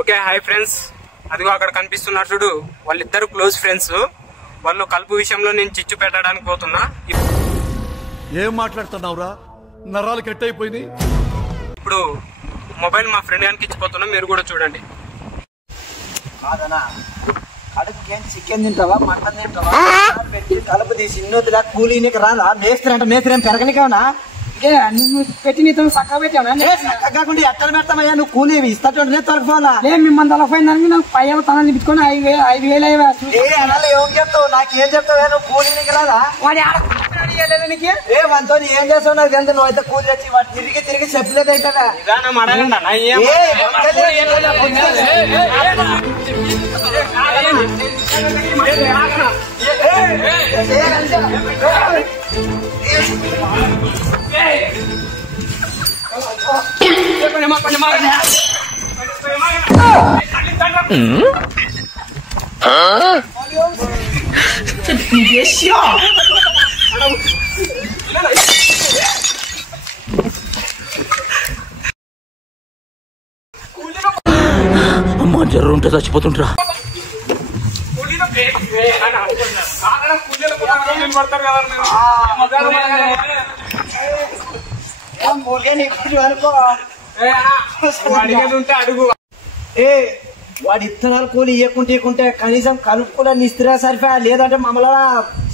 Okay hi friends, అదిగో అక్కడ కనిపిస్తున్నారు చూడు, వాళ్ళిద్దరు క్లోజ్ ఫ్రెండ్స్. వాళ్ళు కలుపు విషయంలో నేను చిచ్చు పెట్టడానికి పోతున్నా. ఏం మాట్లాడుతున్నావురా, నరాలు కట్ అయిపోయింది. ఇప్పుడు మొబైల్ మా ఫ్రెండ్ గారికి ఇచ్చిపోతున్నా, మీరు కూడా చూడండి. చికెన్ తింటావా, మటన్ తింటావా పెట్టి కలుపు తీసి ఇన్నోతులా కూలీ నీకు రాదా? మేస్త్రి అంటే మేస్త్రి ఏం పెరగనికేవనా? పెట్టి నీతో చక్కగా పెట్టాను కాకుండా ఎక్కడ పెడతామయ్యా? నువ్వు కూలీ ఇస్తా తొలగిపోవాలా? మిమ్మల్ని తలపోయిందానికి నాకు పైన తనని తిప్పుకొని 5,000 ఏం చెప్తావు? నాకు ఏం చెప్తావా? నువ్వు కూలీ నీకు రాదా? నీకు ఏ మనతో ఏం చేస్తావు నాకు ఎంత? నువ్వు అయితే కూలీ వచ్చి వాడు తిరిగి తిరిగి చెప్పలేదు అవుతాడా? అమ్మా జ్వరం ఉంటే చచ్చిపోతుంటరా. అడుగు. వాడి ఇత్తనాలు కూలి ఇవ్వకుంటే కనీసం కలుపుకోవాలని ఇస్తురా సరిపా, లేదంటే మమ్మల్ని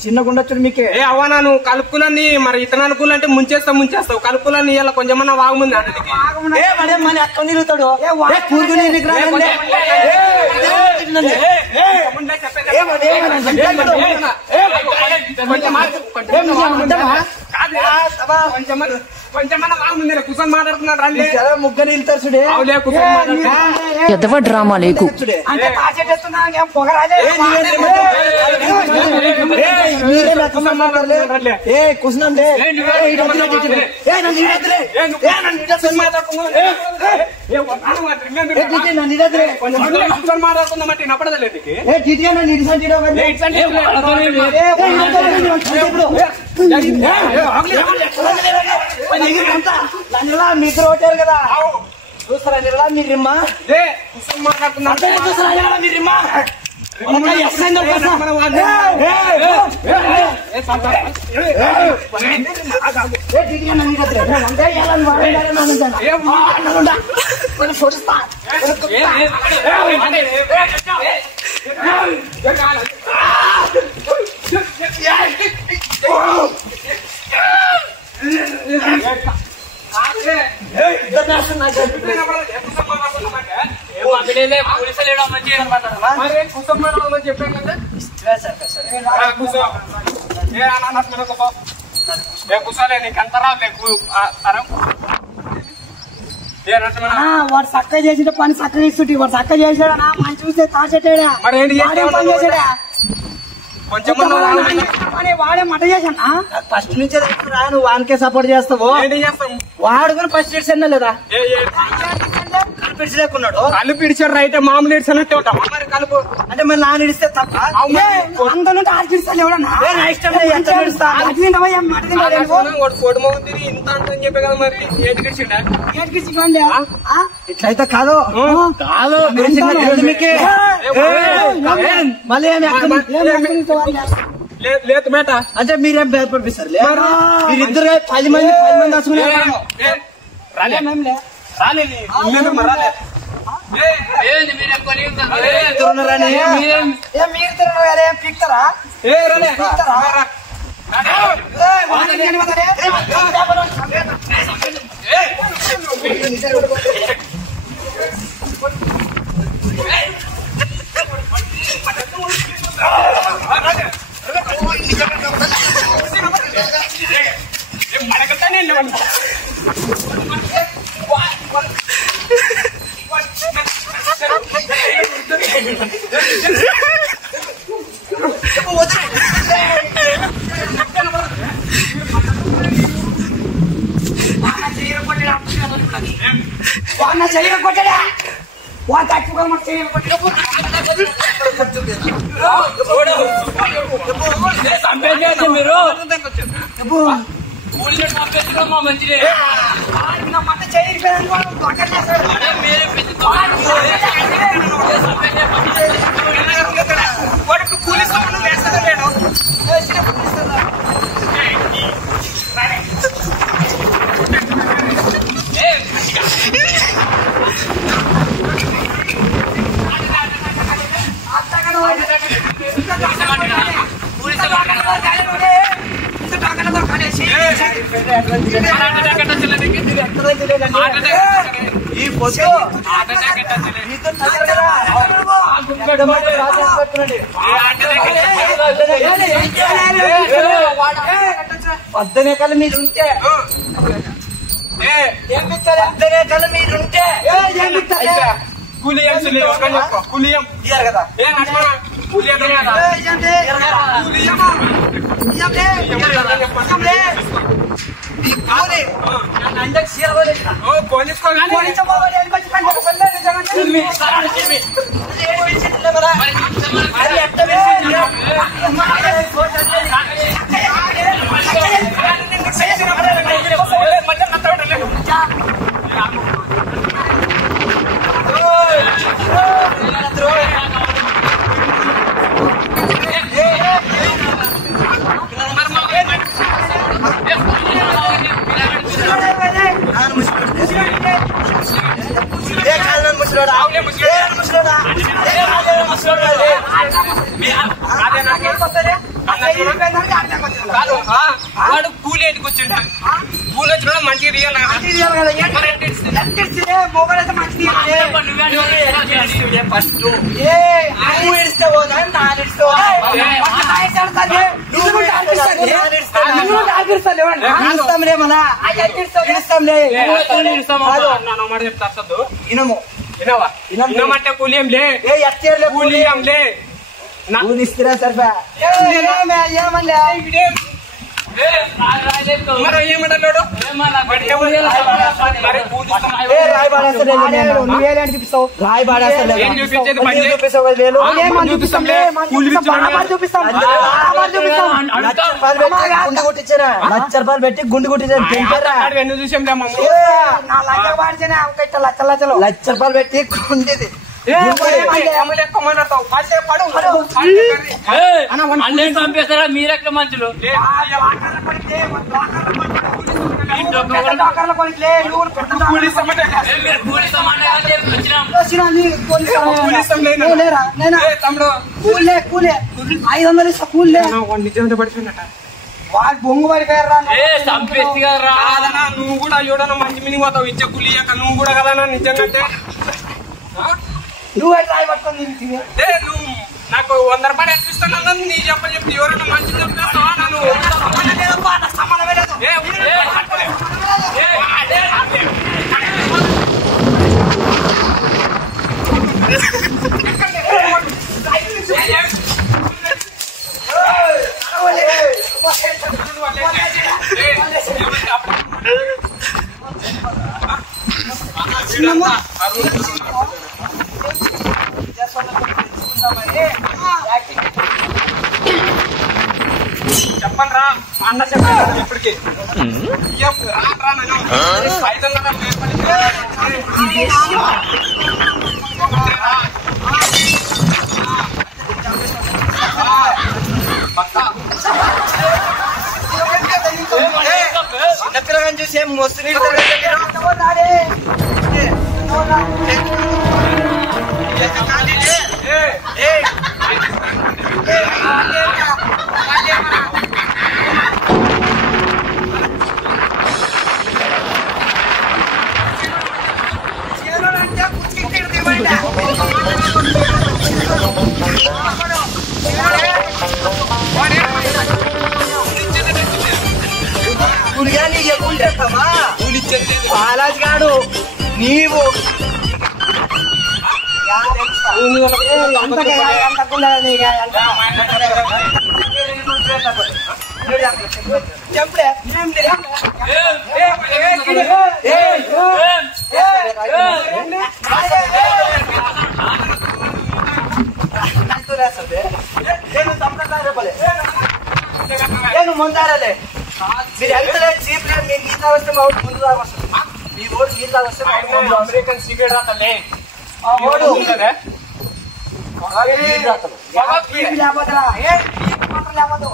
చిన్నగుండొచ్చు మీకే. అవనా నువ్వు కలుపుకులని మరి ఇతనాలు కూలి అంటే ముంచేస్తావు. కలుపుకులని ఇలా కొంచెమన్నా వాగుముంది మన అక్క నిలుతాడు కొంచెమన్నా వాగుముంది. కూర్చొని మాట్లాడుతున్నాడు రండి, ముగ్గురు నిలుతారు చూడే. ఎదవ డ్రామా లేకు. మాట్లాడుకుందామంటే నప్పడలేదు. నిద్ర కొట్టారు కదా చూస్తారా? నిరలా మీరిమ్మా మాట్లాడుతున్నా వాడు చక్కగా చేసిన పని చక్కగా ఇస్తుంటే వాడు చక్కగా చేసాడా? మంచి చూస్తే తాచెట్టాడా? చేసాడా? వాడే మట చేశానా? ఫస్ట్ నుంచే నువ్వు వానికే సపోర్ట్ చేస్తావు. వాడు కూడా ఫస్ట్ ఇడ్స్ అన్నా లేదా? కలిపి లేకున్నాడు. కలిపి ఇడిచాడు రైట్, మామూలు ఇడ్స్ అన్నట్టు మరి కలుపు అంటే మరి నాన్న ఇడిస్తే తప్ప. అందులో ఆర్చిస్తాను ఎవడన్నా కోడి మొగ్గు తిరిగి ఇంత అంటని చెప్పే కదా. మరి ఏదికిచ్చిండే ఇట్లయితే కాదు మళ్ళీ లేదు బేట. అంటే మీరేం భయపడిస్తారు? మీరిద్దరు 10 మంది రాసుకున్నారు. పీక్తారా? కొట్టడా మీరు మంచి వాడికి కూలి ఇస్తామని లేస్తాను నేను. ఈ పొద్దు పద్దెనే కల మీరుంటే పద్దెనే కల మీరుంటే కూలియం కూలియం కదా వాడు కూలి ఎందుకు వచ్చిండ కూలి వచ్చిన మంచిగా చెప్తా ఇనమంటే కూలియం లే కూలియం లే ఇస్తారా సరిపా ఏమంటాడు చూపిస్తావు రాయి బాడేస్తాడు గుండు కొట్టించారా ₹1,00,000 పెట్టి గుండు కొట్టించారు ₹1,00,000 పెట్టి గుండేది అన్నేం పంపిస్తారా మీరెక్కడ మనుషులు వాడు బొంగు పడిపోయారా నువ్వు కూడా చూడనా మంచి మీనింగ్ పోతావు ఇచ్చే కూలి నువ్వు కూడా కదా నిజంగా నువ్వే రాయి పట్టుకొని నువ్వు నాకు ₹100 ఎక్కిస్తాను నీ చెప్పి ఎవరైనా మంచి చెప్తావా నన్ను సంబంధమే లేదు చెప్పండి రా అన్న చెప్పండి ఇప్పటికి చిన్నపిల్లగాని చూసి ఏం మోస్తుంది బాలాజీ గాడు నీవు ముందారలే మీరు ఎంత లేదు చీప్ లేదు మీరు గీత వస్తే మా ఊరు ముందు దాకా వస్తుంది మీ ఊరు గీత వస్తే అమెరికన్ సిగరెట్ రాతలే ఓడు లేకపోతరా లేకపోతే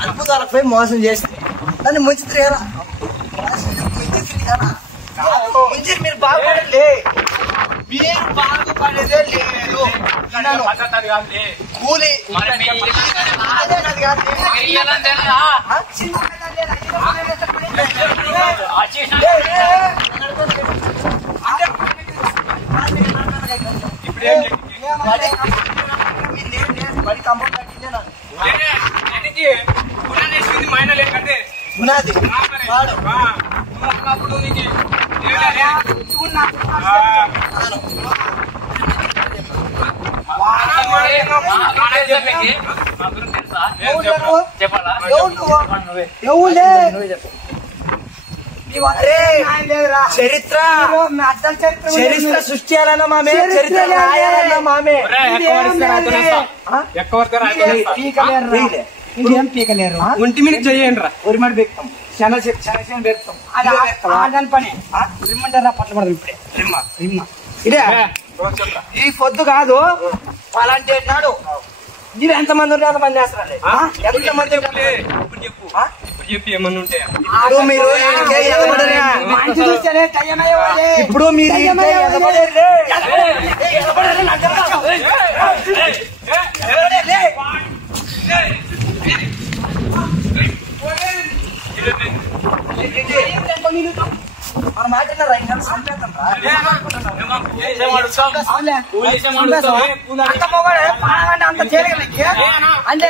అద్భుతాలపై మోసం చేస్తే నన్ను ముంచి తిరిగారా మీరు బాగుపడలే మీరు బాగుపడేదే లేదు కూలి చరిత్ర చరిత్ర సృష్టి చేయాలన్నా మామే చరిత్ర రాయాలన్నా మామే ఇంకేం పీకలేరు ఒంటి మీద చెయ్యండి రా ఉరిమడి బెక్తాం శనగ బెక్తాం అది పని రిమ్మంటారా పట్టబడదు ఇప్పుడే రిమ్మ ఇదే ఈ పొద్దు కాదు అలాంటి నాడు మీరు ఎంతమంది ఉంటే అంతమంది చేస్తారండి ఎంతమంది చెప్పి ఏమన్నా ఉంటే ఇప్పుడు మీరు మంచి చూస్తేనే టైమయ్యేవాళ్ళే ఇప్పుడు మీరు మన మాట అంత చేయగలిగి అంటే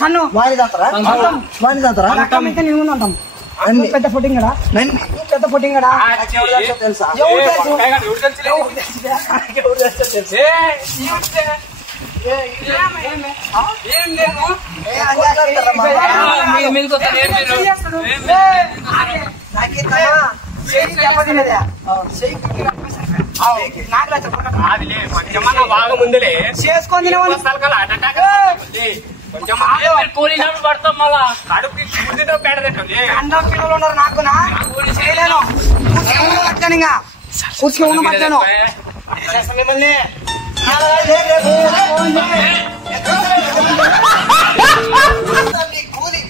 తన్ను వారిదంతరా వారిదంతరా నేను ఉంటాం పెద్ద ఫుటింగ్ కూడా పెద్ద ఫుటింగ్ కూడా తెలుసా బాగా ముందులే చేసుకొని కూలినప్పుడు పడతాం మళ్ళా కడుపు పేడదండి అందరం పిల్లలు ఉన్నారు నాకునా చేయలేను ఇంకా కూర్చుని ఉన్న మధ్యాహ్నం మిమ్మల్ని కూలి